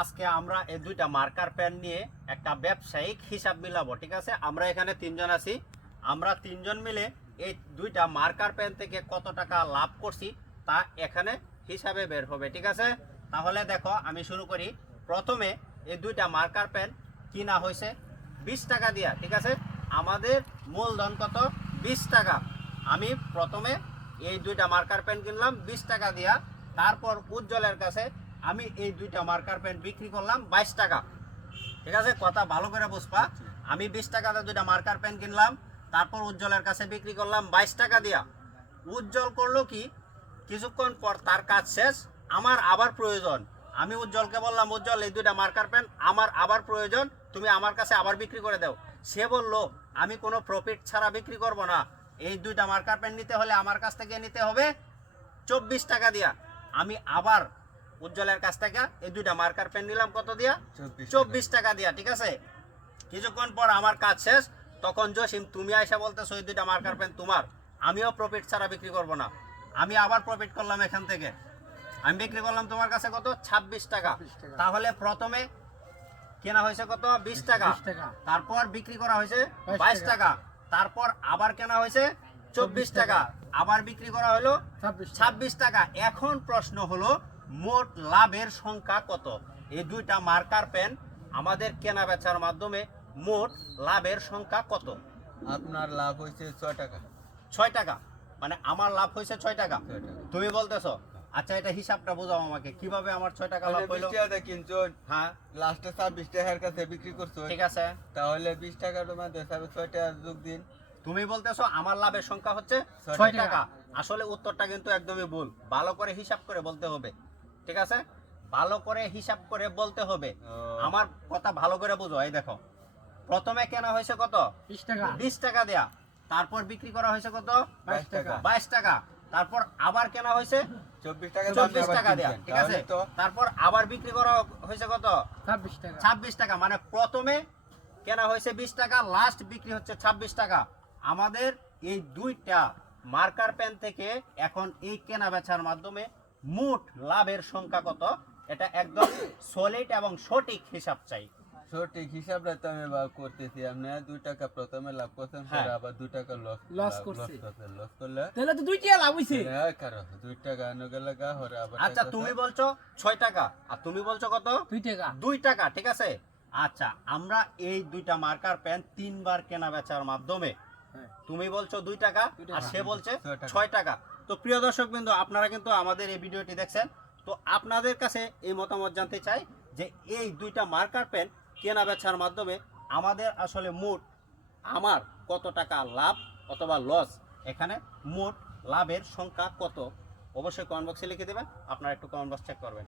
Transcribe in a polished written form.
আজকে আমরা এই দুইটা মার্কার পেন নিয়ে একটা ব্যবসায়িক হিসাব মিলাবো। ঠিক আছে, আমরা এখানে তিনজন আছি। আমরা তিনজন মিলে এই দুইটা মার্কার পেন থেকে কত টাকা লাভ করছি তা এখানে হিসাবে বের হবে। ঠিক আছে, তাহলে দেখো আমি শুরু করি। প্রথমে এই দুইটা মার্কার পেন কিনা হয়েছে 20 টাকা দিয়া। ঠিক আছে, আমাদের মূলধন কত? 20 টাকা। আমি প্রথমে এই দুইটা মার্কার পেন কিনলাম 20 টাকা দিয়া। তারপর উজ্জ্বলের কাছে আমি এই দুইটা মার্কার পেন বিক্রি করলাম 22 টাকা। ঠিক আছে, কথা ভালো করে বুঝবা। আমি 20 টাকাতে দুইটা মার্কার পেন কিনলাম, তারপর উজ্জ্বলের কাছে বিক্রি করলাম 22 টাকা দিয়া। উজ্জ্বল করলো কি, কিছুক্ষণ পর তার কাজ শেষ, আমার আবার প্রয়োজন। আমি উজ্জ্বলকে বললাম, উজ্জ্বল এই দুইটা মার্কার পেন আমার আবার প্রয়োজন, তুমি আমার কাছে আবার বিক্রি করে দাও। সে বলল, আমি কোনো প্রফিট ছাড়া বিক্রি করব না, এই দুইটা মার্কার পেন নিতে হলে আমার কাছ থেকে নিতে হবে 24 টাকা দিয়া। আমি আবার উজ্জ্বলের কাছ থেকে এই দুইটা মার্কার পেন নিলাম কত দিয়া? 24 টাকা দিয়া। ঠিক আছে, কিছুক্ষণ পর আমার কাজ শেষ, তখন জসিম তুমি আয়সা বলতেছো এই দুইটা মার্কার পেন তোমার, আমিও প্রফিট ছাড়া বিক্রি করব না। আমি আবার প্রফিট করলাম, এখান থেকে আমি বিক্রি করলাম তোমার কাছে কত? 26 টাকা। তাহলে প্রথমে কেনা হয়েছে কত? 20 টাকা। তারপর বিক্রি করা হয়েছে 22 টাকা। তারপর আবার কেনা হয়েছে 24 টাকা, আবার বিক্রি করা হলো 26 টাকা। এখন প্রশ্ন হলো মোট লাভের সংখ্যা কত? এই দুইটা মার্কার পেন আমাদের কেনা বেচার মাধ্যমে মোট লাভের সংখ্যা কত? আপনার লাভ হয়েছে 6 টাকা। 6 টাকা, মানে আমার লাভ হয়েছে 6 টাকা। তুমি বলতেছো, আচ্ছা এটা হিসাবটা বোঝাও আমাকে, কিভাবে আমার 6 টাকা লাভ হলো? 20 টাকা কিনছুন, হ্যাঁ লাস্টে 26 টাকার কাছে বিক্রি করছো, ঠিক আছে, তাহলে 20 টাকার মধ্যে 6 টাকা যোগ দিন। তুমি বলতেছো আমার লাভের সংখ্যা হচ্ছে 6 6 টাকা। আসলে উত্তরটা কিন্তু একদমই ভুল, ভালো করে হিসাব করে বলতে হবে। ঠিক আছে, ভালো করে হিসাব করে বলতে হবে। আমার কথা ভালো করে বুঝো। এই দেখো, প্রথমে কেনা হয়েছে কত? 20 টাকা দেয়া। তারপর বিক্রি করা হয়েছে কত? 22 টাকা। 22 টাকা। তারপর আবার কেনা হয়েছে 24 টাকা 24 টাকা দেয়া। ঠিক আছে, তো তারপর আবার বিক্রি করা হয়েছে কত? 26 টাকা। মানে প্রথমে কেনা হয়েছে 20 টাকা, লাস্ট বিক্রি হচ্ছে 26 টাকা। আমাদের এই দুইটা মার্কার পেন থেকে এখন এই কেনা বেচার মাধ্যমে মোট লাভের সংখ্যা কত, এটা একদম সলিড এবং সঠিক হিসাব চাই। সঠিক হিসাবটা তো আমি করতেছি। আপনি 2 টাকা প্রথমে লাভ করছেন, পরে হ্যাঁ। আবার 2 টাকা লস করছে। লস করলে তাহলে তো 2 টাকা লাভ হইছে। হ্যাঁ, কারো 2 টাকা আনো গেলে গা হরে আবার আচ্ছা তুমি বলছো 6 টাকা, আর তুমি বলছো কত? 2 টাকা। 2 টাকা। ঠিক আছে, আচ্ছা আমরা এই দুইটা মার্কার পেন 3 বার কেনা বেচার মাধ্যমে, হ্যাঁ। তুমি বলছো 2 টাকা আর সে বলছে 6 টাকা। 6 টাকা। তো প্রিয় দর্শক বিন্দু, আপনারা কিন্তু আমাদের এই ভিডিওটি দেখছেন, তো আপনাদের কাছে এই মতামত জানতে চাই যে এই দুইটা মার্কার পেন কেনা বেচার মাধ্যমে আমাদের আসলে মোট আমার কত টাকা লাভ অথবা লস, এখানে মোট লাভের সংখ্যা কত? অবশ্যই কমেন্ট বক্সে লিখে দেবেন। আপনারা একটু কমেন্ট বক্স চেক করবেন।